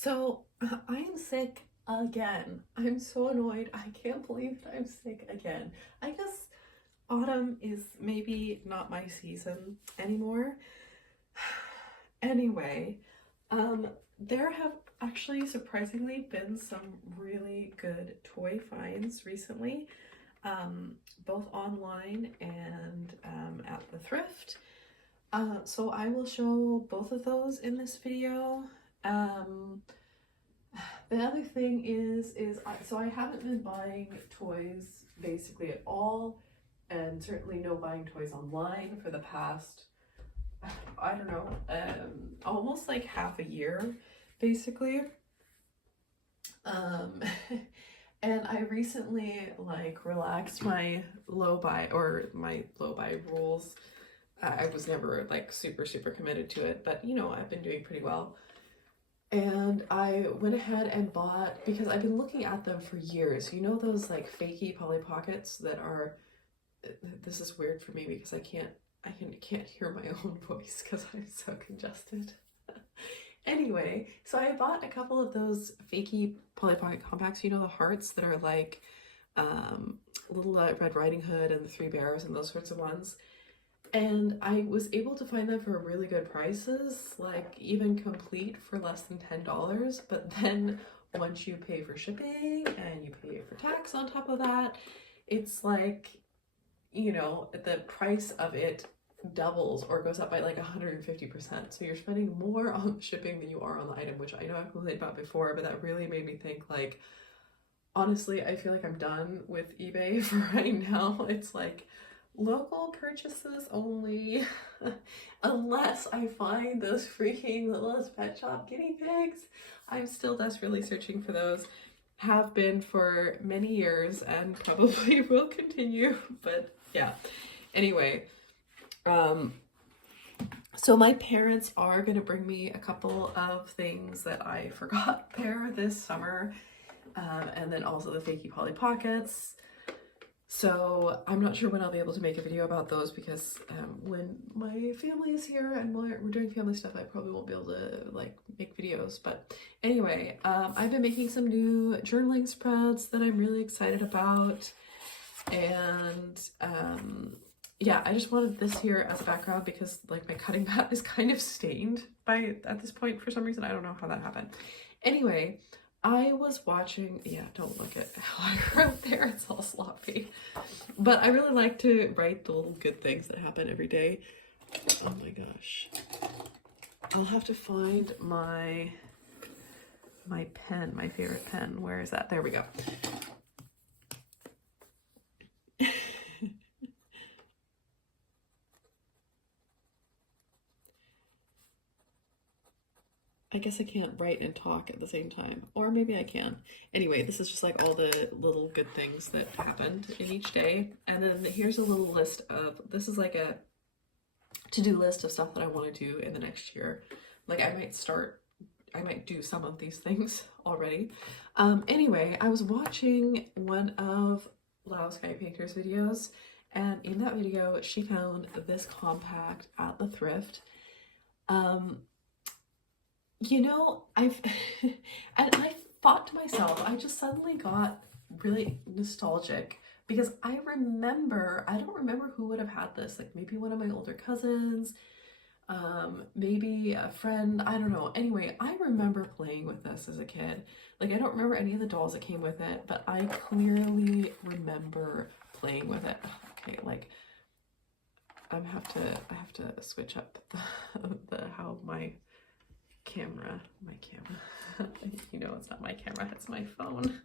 So I am sick again. I'm so annoyed. I can't believe that I'm sick again. I guess autumn is maybe not my season anymore. Anyway, there have actually surprisingly been some really good toy finds recently, both online and at the thrift. So I will show both of those in this video. Um, The other thing so I haven't been buying toys basically at all, and certainly no buying toys online for the past, I don't know, almost like half a year, basically. Um, and I recently like relaxed my low buy rules. I was never like super committed to it, but you know, I've been doing pretty well. And I went ahead and bought, because I've been looking at them for years. You know those like fakey Polly Pockets that are, this is weird for me because I can't hear my own voice because I'm so congested. Anyway, so I bought a couple of those fakey Polly Pocket compacts, you know, the hearts that are like Little Red Riding Hood and the Three Bears and those sorts of ones. And I was able to find them for really good prices, like even complete for less than $10. But then once you pay for shipping and you pay for tax on top of that, it's like, you know, the price of it doubles or goes up by like 150%. So you're spending more on shipping than you are on the item, which I know I've complained about before, but that really made me think, like, honestly, I feel like I'm done with eBay for right now. It's like local purchases only, unless I find those freaking Littlest Pet Shop guinea pigs. I'm still desperately searching for those, have been for many years and probably will continue, but yeah. Anyway, so my parents are gonna bring me a couple of things that I forgot there this summer, and then also the fakey Polly Pockets. So I'm not sure when I'll be able to make a video about those because when my family is here and we're doing family stuff, I probably won't be able to like make videos. But anyway, I've been making some new journaling spreads that I'm really excited about. And yeah, I just wanted this here as a background because like my cutting mat is kind of stained at this point for some reason. I don't know how that happened. Anyway, I was watching, yeah, don't look at how I wrote there, it's all sloppy. But I really like to write the little good things that happen every day. Oh my gosh. I'll have to find my pen, my favorite pen. Where is that? There we go. I guess I can't write and talk at the same time, or maybe I can. Anyway, this is just like all the little good things that happened in each day. And then here's a little list of, this is like a to-do list of stuff that I want to do in the next year. Like I might do some of these things already. Anyway, I was watching one of Lao Sky Painter's videos, and in that video, she found this compact at the thrift. You know, and I thought to myself, I just suddenly got really nostalgic because I don't remember who would have had this, like maybe one of my older cousins, maybe a friend, I don't know. Anyway, I remember playing with this as a kid. Like, I don't remember any of the dolls that came with it, but I clearly remember playing with it. Okay, like, I have to switch up how my camera, you know, it's not my camera, it's my phone.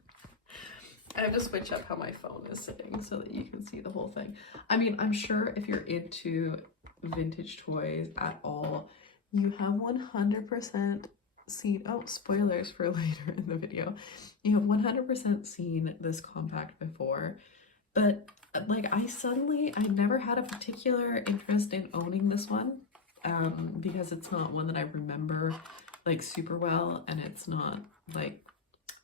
I have to switch up how my phone is sitting so that you can see the whole thing. I mean, I'm sure if you're into vintage toys at all, you have 100% seen, oh, spoilers for later in the video, you have 100% seen this compact before, but like I never had a particular interest in owning this one. Because it's not one that I remember like super well, and it's not like,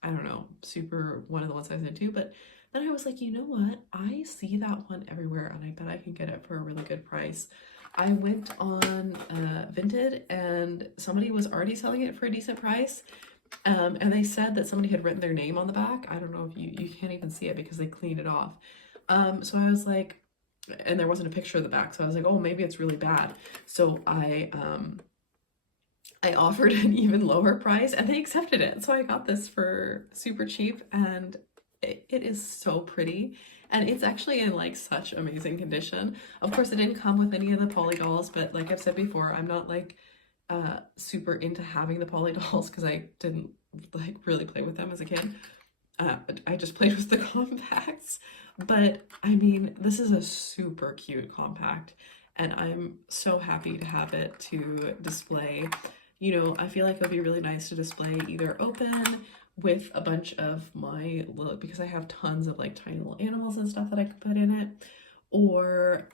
I don't know, super one of the ones I was into. But then I was like, you know what, I see that one everywhere and I bet I can get it for a really good price. I went on Vinted and somebody was already selling it for a decent price, And they said that somebody had written their name on the back. I don't know if you can't even see it because they cleaned it off. So I was like, and there wasn't a picture of the back, so I was like, oh, maybe it's really bad. So I offered an even lower price and they accepted it. So I got this for super cheap, and it is so pretty. And it's actually in like such amazing condition. Of course, it didn't come with any of the poly dolls, but like I've said before, I'm not like super into having the poly dolls because I didn't like really play with them as a kid. I just played with the compacts. But I mean, this is a super cute compact, and I'm so happy to have it to display. You know, I feel like it would be really nice to display either open with a bunch of my little, because I have tons of like tiny little animals and stuff that I could put in it, or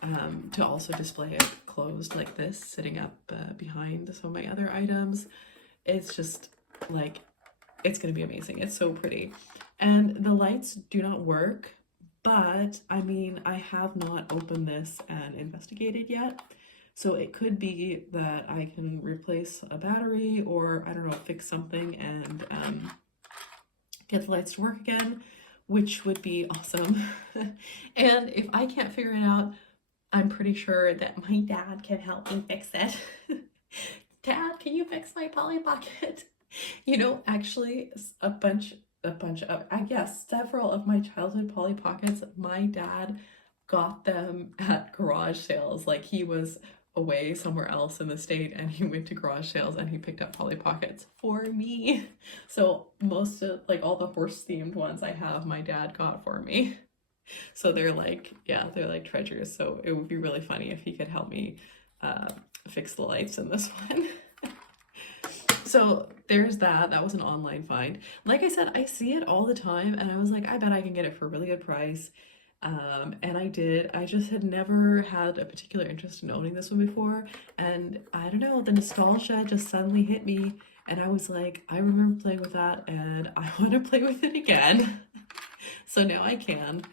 to also display it closed like this, sitting up behind some of my other items. It's just like, it's gonna be amazing. It's so pretty. And the lights do not work, but I mean, I have not opened this and investigated yet. So it could be that I can replace a battery, or I don't know, fix something and get the lights to work again, which would be awesome. And if I can't figure it out, I'm pretty sure that my dad can help me fix it. Dad, can you fix my Polly Pocket? You know, actually, a bunch of, I guess, several of my childhood Polly Pockets, my dad got them at garage sales. Like, he was away somewhere else in the state and he went to garage sales and he picked up Polly Pockets for me. So most of, like, all the horse themed ones I have, my dad got for me. So they're like, yeah, they're like treasures. So it would be really funny if he could help me fix the lights in this one. So there's that. That was an online find. Like I said, I see it all the time, and I was like, I bet I can get it for a really good price. And I did. I just had never had a particular interest in owning this one before, and I don't know, the nostalgia just suddenly hit me, and I was like, I remember playing with that, and I want to play with it again. So now I can.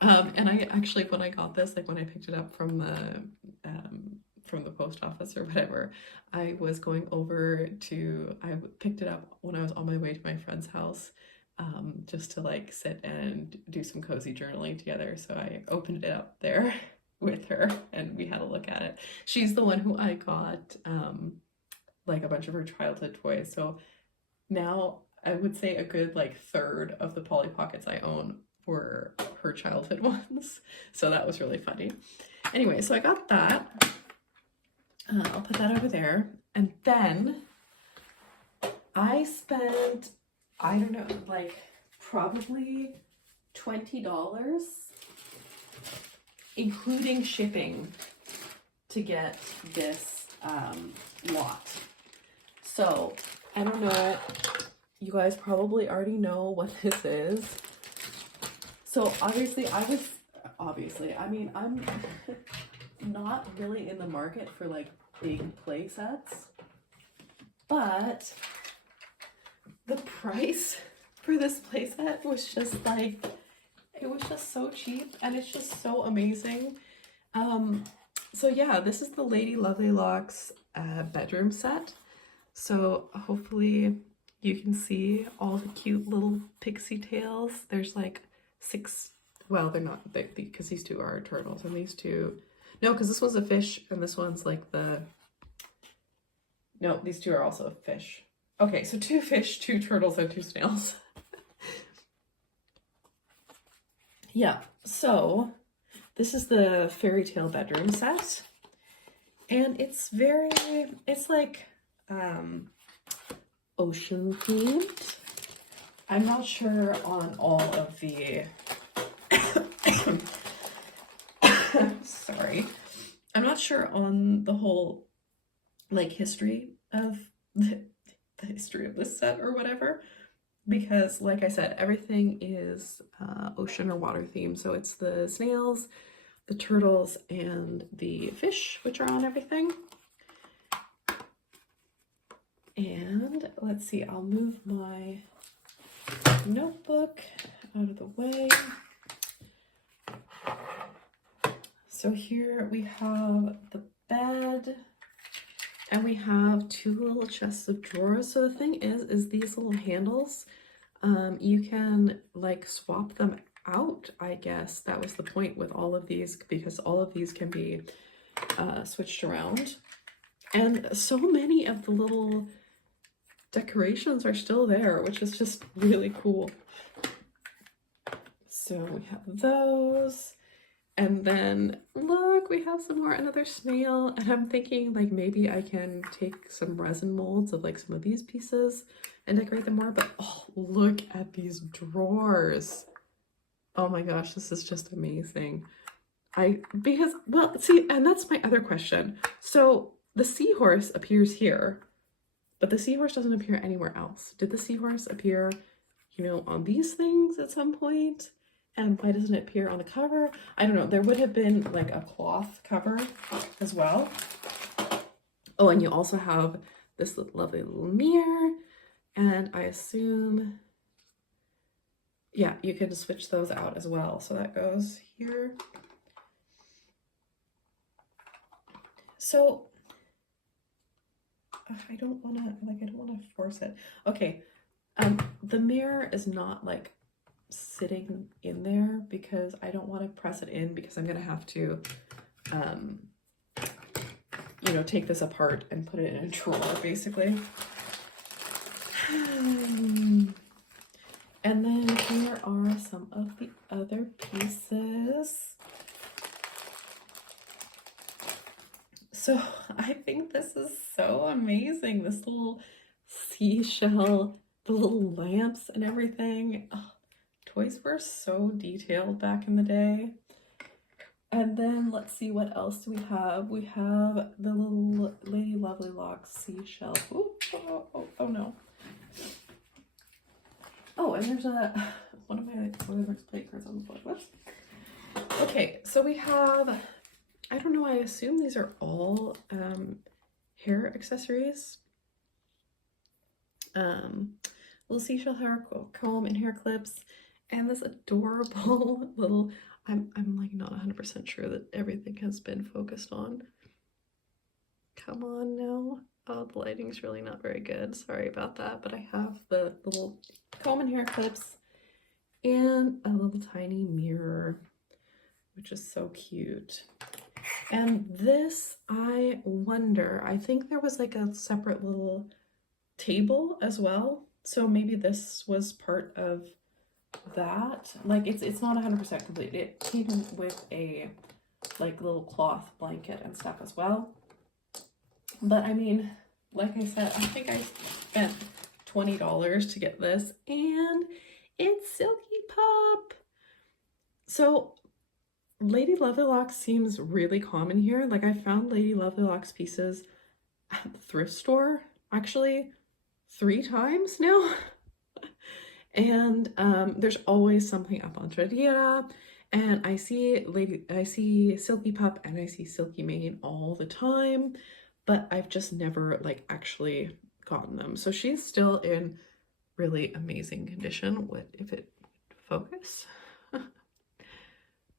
And I actually, when I got this, like when I picked it up from the post office or whatever, I was going over to, I picked it up when I was on my way to my friend's house, just to like sit and do some cozy journaling together. So I opened it up there with her and we had a look at it. She's the one who I got like a bunch of her childhood toys. So now I would say a good like third of the Polly Pockets I own were her childhood ones. So that was really funny. Anyway, so I got that. I'll put that over there. And then I spent, I don't know, like probably $20, including shipping, to get this lot. So I don't know, you guys probably already know what this is. So obviously, I mean, I'm not really in the market for like big play sets, but the price for this play set was just like, it was just so cheap and it's just so amazing. So yeah, this is the Lady Lovely Locks bedroom set. So hopefully you can see all the cute little pixie tails. There's like 6, well, they're not, because these two are turtles and these two, no, because this one's a fish and this one's like no, these two are also a fish. Okay, so 2 fish, 2 turtles, and 2 snails. Yeah, so this is the fairy tale bedroom set. And it's like ocean themed. I'm not sure on all of the sorry. I'm not sure on the whole like history of the history of this set or whatever, because like I said, everything is ocean or water themed. So it's the snails, the turtles, and the fish, which are on everything. And let's see, I'll move my notebook out of the way. So here we have the bed, And we have two little chests of drawers. So the thing is these little handles, you can like swap them out, I guess. That was the point with all of these, because all of these can be switched around. And so many of the little decorations are still there, which is just really cool. So we have those. And then look, we have some more, another snail. And I'm thinking like maybe I can take some resin molds of like some of these pieces and decorate them more. But oh, look at these drawers. Oh my gosh, this is just amazing. Because, well, see, and that's my other question. So the seahorse appears here, but the seahorse doesn't appear anywhere else. Did the seahorse appear, you know, on these things at some point? And why doesn't it appear on the cover? I don't know. There would have been like a cloth cover as well. Oh, and you also have this lovely little mirror. And I assume, yeah, you can switch those out as well. So that goes here. So I don't want to force it. Okay. The mirror is not like sitting in there because I don't want to press it in, because I'm going to have to, you know, take this apart and put it in a drawer basically. And then here are some of the other pieces. So I think this is so amazing. This little seashell, the little lamps and everything. Oh, toys were so detailed back in the day. And then let's see, what else do we have? We have the little Lady Lovely Locks seashell. Ooh, oh no. Oh, and there's one of my play cards on the floor. Whoops. Okay, so we have, I don't know, I assume these are all hair accessories. Little seashell hair comb and hair clips, and this adorable little, I'm like not 100% sure that everything has been focused on. Come on now. Oh, the lighting's really not very good. Sorry about that, but I have the little comb and hair clips and a little tiny mirror, which is so cute. And this, I wonder, I think there was like a separate little table as well. So maybe this was part of that. Like it's not 100% complete. It came with a like little cloth blanket and stuff as well. But I mean, like I said, I think I spent $20 to get this, and it's Silky Pup. So Lady Lovely Locks seems really common here. Like I found Lady Lovely Locks pieces at the thrift store actually 3 times now. And there's always something up on Tradiera, and I see Silky Pup and I see Silky Mane all the time, but I've just never like actually gotten them. So she's still in really amazing condition. What if it focus?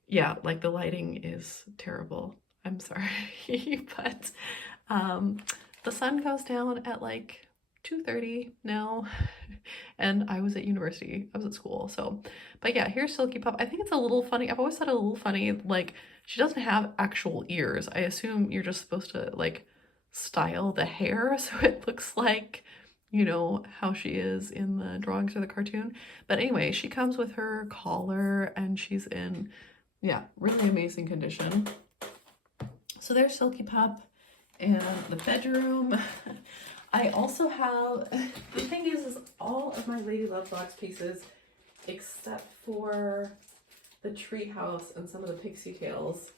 Yeah, like the lighting is terrible. I'm sorry, but the sun goes down at like 2:30 now, and I was at university, I was at school, so, but yeah, here's Silky Pup. I think it's a little funny. I've always thought it a little funny, like she doesn't have actual ears. I assume you're just supposed to like style the hair so it looks like, you know, how she is in the drawings or the cartoon. But anyway, she comes with her collar and she's in, yeah, really amazing condition. So there's Silky Pup and the bedroom. I also have, the thing is all of my Lady Lovely Locks pieces, except for the treehouse and some of the pixie tails,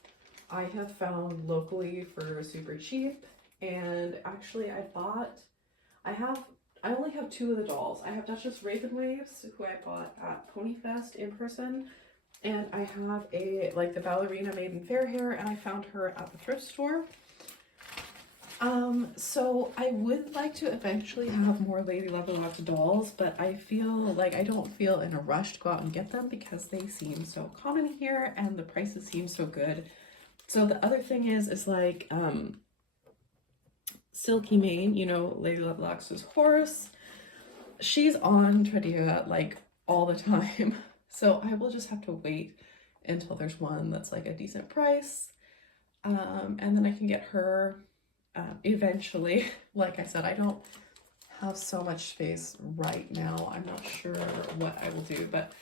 I have found locally for super cheap. And actually I only have 2 of the dolls. I have Duchess Ravenwaves, who I bought at Ponyfest in person. And I have like the ballerina Maiden Fairhair, and I found her at the thrift store. So I would like to eventually have more Lady Lovely Locks dolls, but I feel like I don't feel in a rush to go out and get them because they seem so common here and the prices seem so good. So the other thing is like, Silky Mane, you know, Lady Lovelock's horse. She's on Tradia like all the time. So I will just have to wait until there's one that's like a decent price. And then I can get her eventually. Like I said, I don't have so much space right now. I'm not sure what I will do, but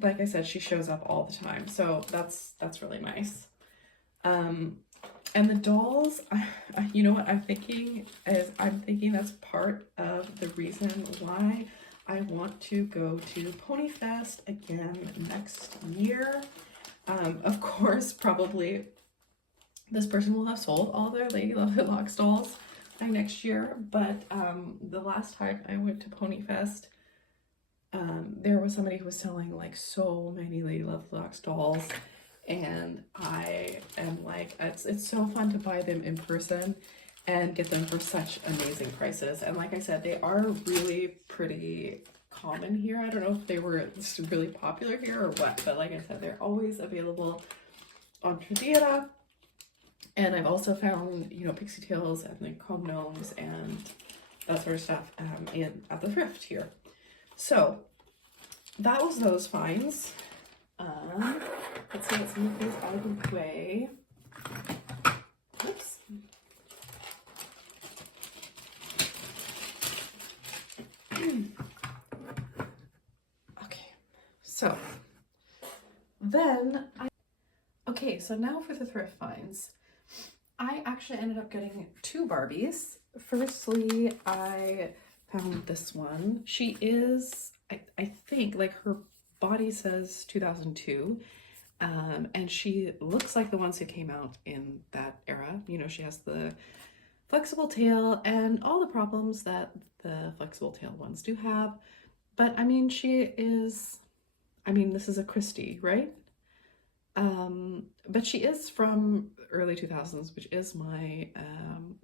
like I said, she shows up all the time. So that's really nice. And the dolls, you know what I'm thinking is I'm thinking that's part of the reason why I want to go to Pony Fest again next year. Of course, probably this person will have sold all their Lady Lovelock dolls by next year, but the last time I went to Pony Fest, there was somebody who was selling like so many Lady Lovelock dolls, and I am like, it's so fun to buy them in person and get them for such amazing prices. And like I said, they are really pretty common here. I don't know if they were really popular here or what, but like I said, they're always available on Tradera. And I've also found, you know, pixie tails and like chrome gnomes and that sort of stuff at the Thrift here. So that was those finds. Let's move these out of the way. Oops. Okay, so then so now for the thrift finds. I actually ended up getting 2 Barbies. Firstly, I found this one. She is, I think, like her body says 2002, and she looks like the ones who came out in that era. You know, she has the flexible tail and all the problems that the flexible tail ones do have. But I mean, this is a Christie, right? But she is from early 2000s, which is my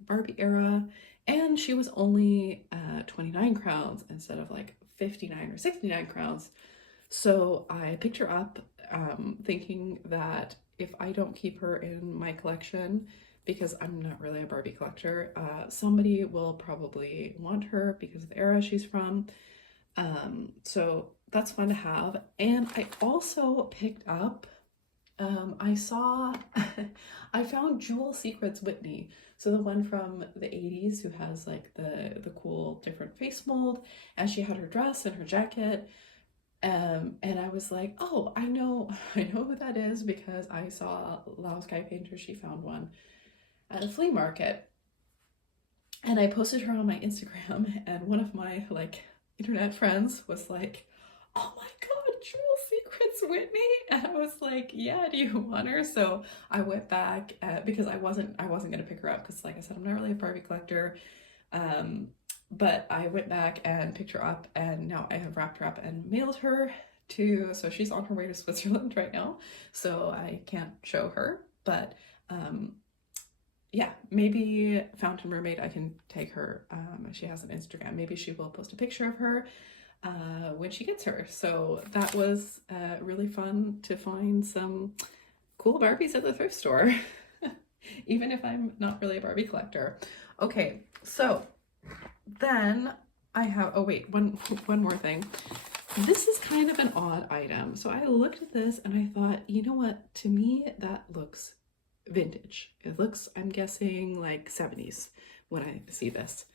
Barbie era, and she was only 29 crowns instead of like 59 or 69 crowns. So I picked her up thinking that if I don't keep her in my collection, because I'm not really a Barbie collector, somebody will probably want her because of the era she's from. So that's fun to have. And I also picked up I found Jewel Secrets Whitney. So the one from the 80s who has like the cool different face mold, and she had her dress and her jacket. And I was like, oh, I know who that is because I saw Lao Sky Painter. She found one at a flea market. And I posted her on my Instagram, and one of my like internet friends was like, oh my god, Jewel Secrets Whitney, and I was like, yeah, do you want her? So I went back because I wasn't gonna pick her up because, like I said, I'm not really a Barbie collector, but I went back and picked her up, and now I have wrapped her up and mailed her so she's on her way to Switzerland right now, so I can't show her, but yeah, maybe Fountain Mermaid, I can tag her. She has an Instagram. Maybe she will post a picture of her when she gets her. So that was really fun to find some cool Barbies at the thrift store, even if I'm not really a Barbie collector. Okay, so then I have, oh wait, one more thing. This is kind of an odd item. So I looked at this and I thought, you know what, to me that looks vintage. It looks, I'm guessing, like 70s when I see this.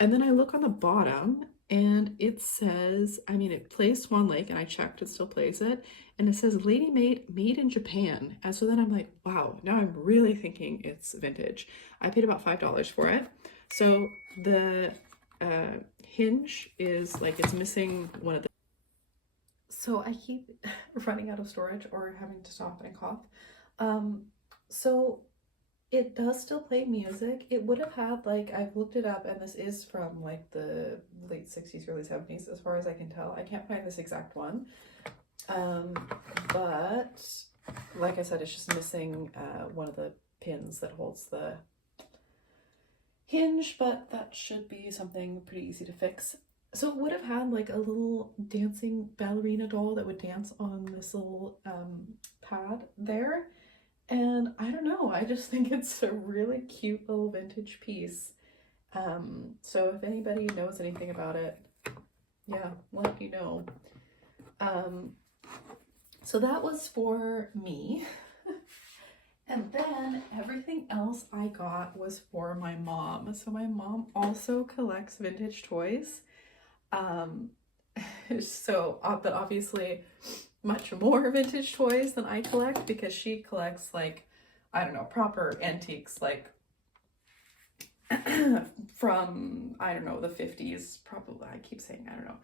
And then I look on the bottom and it says, I mean, it plays Swan Lake, and I checked, it still plays it, and it says Lady made in Japan. And so then I'm like, wow, now I'm really thinking it's vintage. I paid about $5 for it. So the hinge is like, it's missing one of the, so I keep running out of storage or having to stop and cough. So it does still play music. It would have had, like, I've looked it up, and this is from like the late 60s, early 70s, as far as I can tell. I can't find this exact one. But like I said, it's just missing one of the pins that holds the hinge, but that should be something pretty easy to fix. So it would have had like a little dancing ballerina doll that would dance on this little pad there. And I don't know, I just think it's a really cute little vintage piece. So if anybody knows anything about it, yeah, let me know. So that was for me. And then everything else I got was for my mom. So my mom also collects vintage toys. Um, but obviously much more vintage toys than I collect, because she collects, like, I don't know, proper antiques, like from, I don't know, the 50s, probably, I keep saying, I don't know,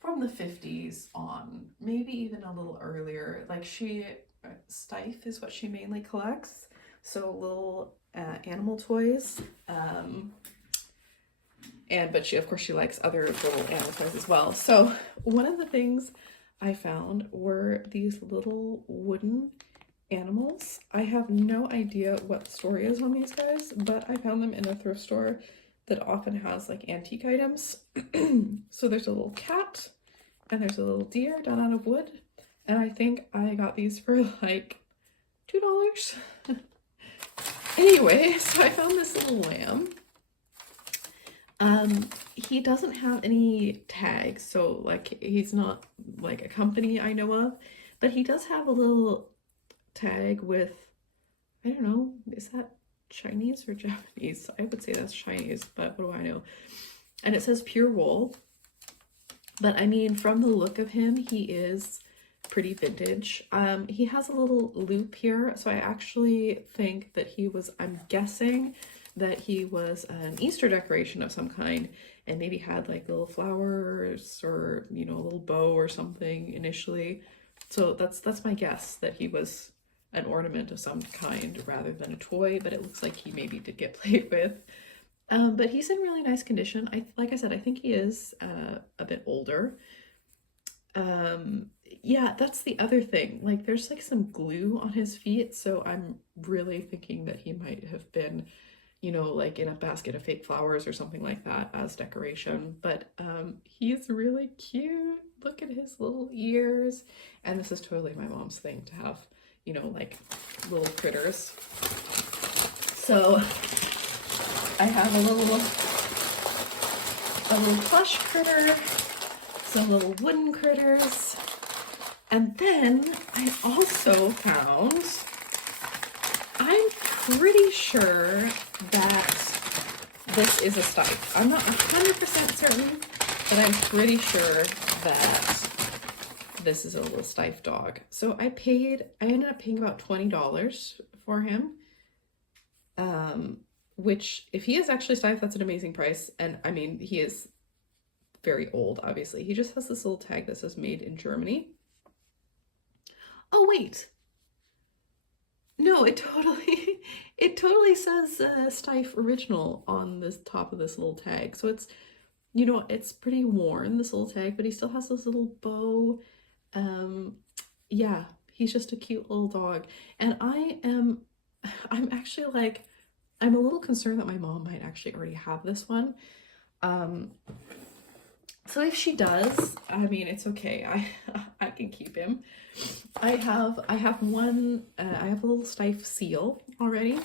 from the 50s on, maybe even a little earlier. Like Steiff is what she mainly collects. So little animal toys. But she, of course, she likes other little animal toys as well. So one of the things I found were these little wooden animals. I have no idea what the story is on these guys, but I found them in a thrift store that often has like antique items. So there's a little cat and there's a little deer done out of wood. And I think I got these for like $2. Anyway, so I found this little lamb. He doesn't have any tags, so like he's not like a company I know of, but he does have a little tag with, I don't know, is that Chinese or Japanese? I would say that's Chinese, but what do I know? And it says pure wool. But I mean, from the look of him, he is pretty vintage. He has a little loop here, so I actually think that I'm guessing that he was an Easter decoration of some kind, and maybe had like little flowers or, you know, a little bow or something initially. So that's my guess, that he was an ornament of some kind rather than a toy, but it looks like he maybe did get played with. But he's in really nice condition. Like I said, I think he is a bit older. Yeah, that's the other thing. Like there's like some glue on his feet, so I'm really thinking that he might have been, you know, like in a basket of fake flowers or something like that as decoration. But he's really cute. Look at his little ears. And this is totally my mom's thing, to have, you know, like little critters. So I have a little plush critter, some little wooden critters, and then I also found, I'm pretty sure that this is a Steiff. I'm not 100% certain, but I'm pretty sure that this is a little Steiff dog. So I ended up paying about $20 for him. Which, if he is actually Steiff, that's an amazing price. And I mean, he is very old, obviously. He just has this little tag that says made in Germany. Oh, wait. No, it totally says Steiff original on the top of this little tag. So it's, you know, it's pretty worn, this little tag, but he still has this little bow. Yeah, he's just a cute little dog. And I'm actually like, I'm a little concerned that my mom might actually already have this one. So if she does, I mean, it's okay. I can keep him. I have one, I have a little Steiff seal already,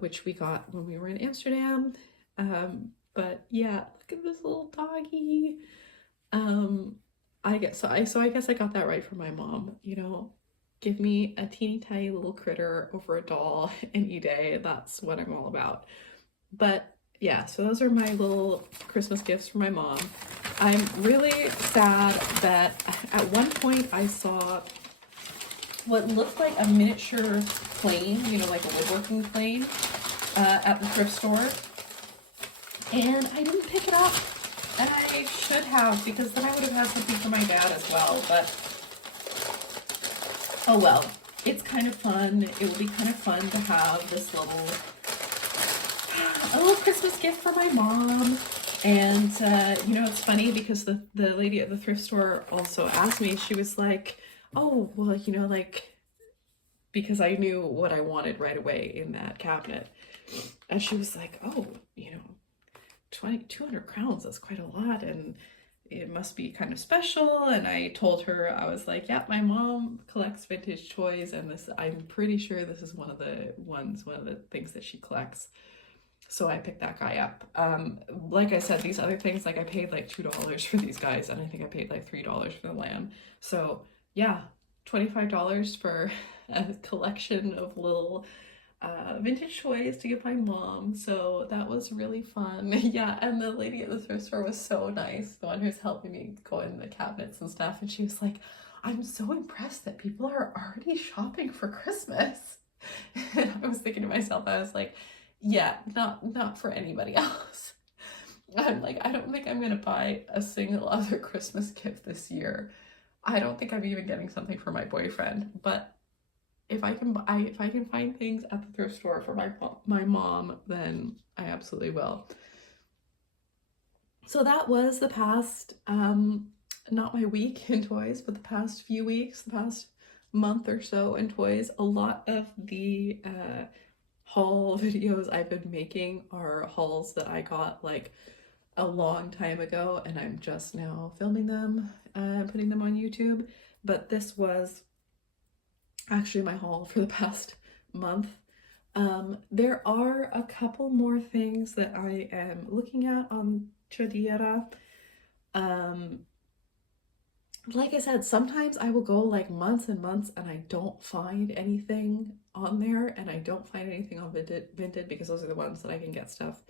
which we got when we were in Amsterdam. But yeah, look at this little doggy. I guess I got that right for my mom, you know. Give me a teeny tiny little critter over a doll any day. That's what I'm all about. But yeah, so those are my little Christmas gifts for my mom. I'm really sad that at one point I saw what looked like a miniature plane, you know, like a woodworking plane at the thrift store. And I didn't pick it up. And I should have, because then I would have had something for my dad as well. But oh well, it's kind of fun. It will be kind of fun to have this a little Christmas gift for my mom. And you know, it's funny because the lady at the thrift store also asked me, she was like, oh, well, you know, like, because I knew what I wanted right away in that cabinet. And she was like, oh, you know, 200 crowns, that's quite a lot. And it must be kind of special. And I told her, I was like, yeah, my mom collects vintage toys, and this, I'm pretty sure this is one of the things that she collects. So I picked that guy up. Like I said, these other things, like I paid like $2 for these guys, and I think I paid like $3 for the lamb. So yeah, $25 for a collection of little vintage toys to give my mom. So that was really fun. Yeah, and the lady at the thrift store was so nice, the one who's helping me go in the cabinets and stuff. And she was like, I'm so impressed that people are already shopping for Christmas. And I was thinking to myself, I was like, yeah, not for anybody else. I'm like, I don't think I'm gonna buy a single other Christmas gift this year. I don't think I'm even getting something for my boyfriend, but if I can find things at the thrift store for my mom, then I absolutely will. So that was the past, not my week in toys, but the past few weeks, the past month or so in toys. A lot of the haul videos I've been making are hauls that I got like a long time ago, and I'm just now filming them and putting them on YouTube. But this was actually my haul for the past month. There are a couple more things that I am looking at on Tradera. Like I said, sometimes I will go like months and months and I don't find anything on there, and I don't find anything on Vinted because those are the ones that I can get stuff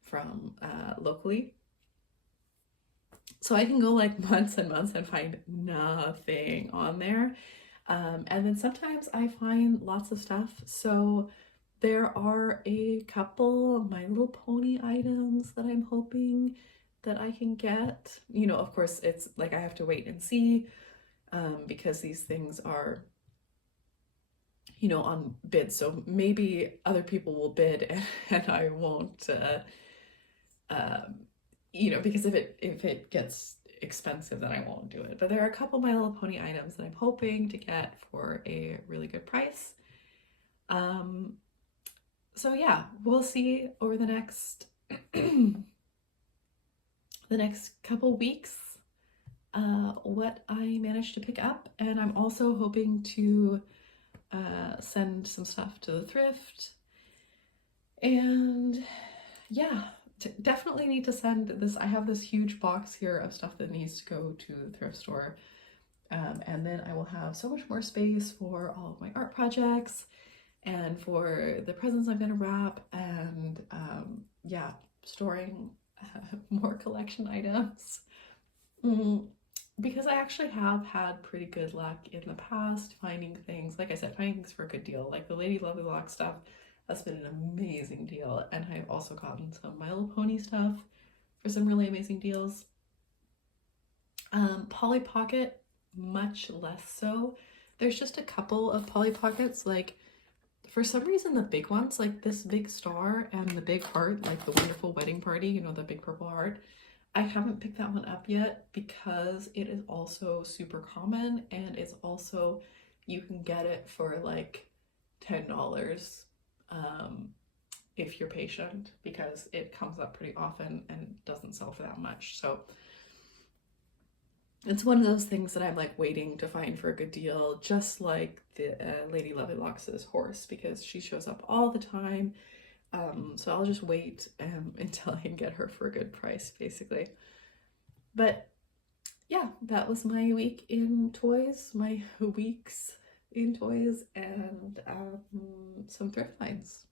from locally. So I can go like months and months and find nothing on there. And then sometimes I find lots of stuff. So there are a couple My Little Pony items that I'm hoping that I can get. You know, of course, it's like I have to wait and see because these things are, you know, on bid. So maybe other people will bid and I won't, you know, because if it gets expensive, then I won't do it. But there are a couple My Little Pony items that I'm hoping to get for a really good price. So yeah, we'll see over the next the next couple weeks what I managed to pick up. And I'm also hoping to send some stuff to the thrift. And yeah, definitely need to send this. I have this huge box here of stuff that needs to go to the thrift store. And then I will have so much more space for all of my art projects and for the presents I'm gonna wrap, and yeah, storing more collection items. Because I actually have had pretty good luck in the past finding things, like I said, finding things for a good deal. Like the Lady Lovely Lock stuff, that's been an amazing deal. And I've also gotten some My Little Pony stuff for some really amazing deals. Polly Pocket, much less so. There's just a couple of Polly Pockets, like for some reason the big ones, like this big star and the big heart, like the Wonderful Wedding Party, you know, the big purple heart, I haven't picked that one up yet because it is also super common, and it's also, you can get it for like $10 if you're patient, because it comes up pretty often and doesn't sell for that much. So it's one of those things that I'm like waiting to find for a good deal, just like the Lady Lovely Locks' horse, because she shows up all the time. So I'll just wait until I can get her for a good price, basically. But yeah, that was my week in toys, my weeks in toys, and some thrift finds.